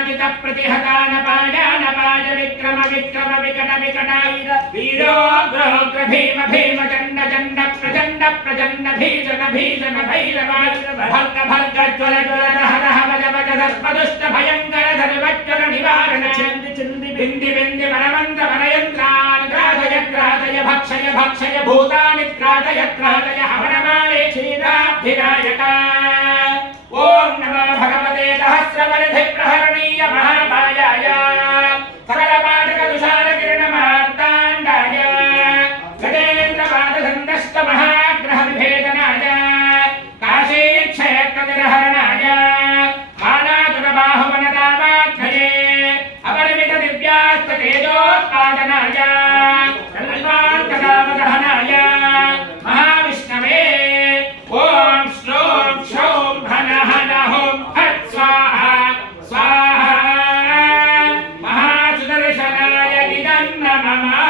पराजित प्रतिहतानपायानपाय विक्रम विक्रम विकट विकटाय वीरोग्र भीम भीम चण्ड चण्ड प्रचण्ड प्रचण्ड भीषण भीषण भैरव भर्ग भर्ग ज्वल ज्वल हर भज भज सर्पदुष्ट भयङ्कर सर्वज्वल निवारण चिन्धि चिन्धि बिन्दि बिन्दि बलवन्त बलयन्त्रान् क्रादय क्रादय भक्षय भक्षय भूतानि क्रादय क्रादय हवनमाले क्षीराब्धिनायक ओम नमो भगवते सहस्रवरधि प्रहरणीय महामायाय सकलपादक तुषार किरण मार्ताण्डाय गजेन्द्र पाद संदष्ट महाग्रह विभेदनाय काशी क्षेत्र विहरणाय मानातुर बाहुवनदावाग्नये अपरिमित दिव्यास्त्र तेजोत्पादनाय कल्पान्तरावदहनाय महाविष्णवे ओम श्लोम क्षौम हन हन होम फट् स्वाहा स्वाहा महासुदर्शनाय इदं नमः।